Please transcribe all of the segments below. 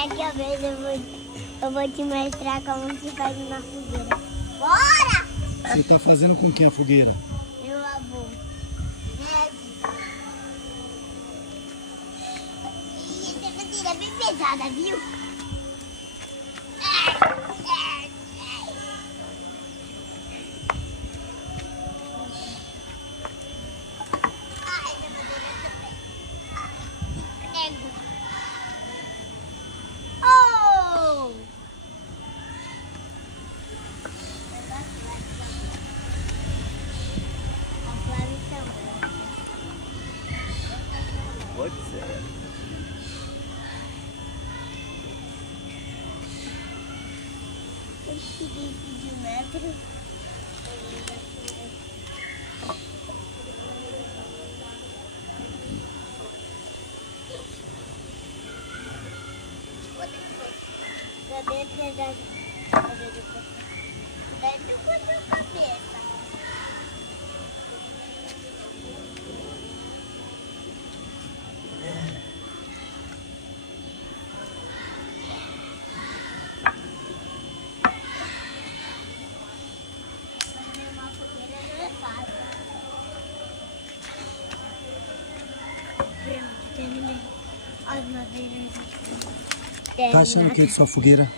Daqui a vez eu vou te mostrar como se faz uma fogueira. Bora! Você tá fazendo com quem a fogueira? Meu avô. E essa madeira é bem pesada, viu? Pode ser. Esse de 1 metro. Cadê a cabeça? Tá achando o que de sua fogueira?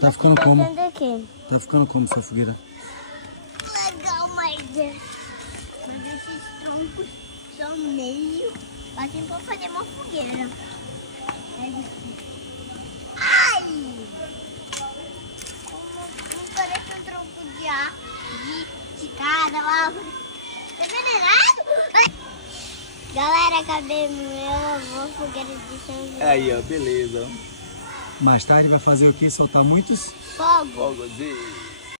Tá ficando como? Aqui. Tá ficando como sua fogueira? Legal, mas esses troncos são meio assim pra fazer uma fogueira. Ai! Não parece um tronco de ar de cada árvore. Tá envenenado? Ai! Galera, cadê meu avô fogueira de São João? Aí, ó, beleza. Mais tarde vai fazer o que? Soltar muitos? Fogo. Fogozinho.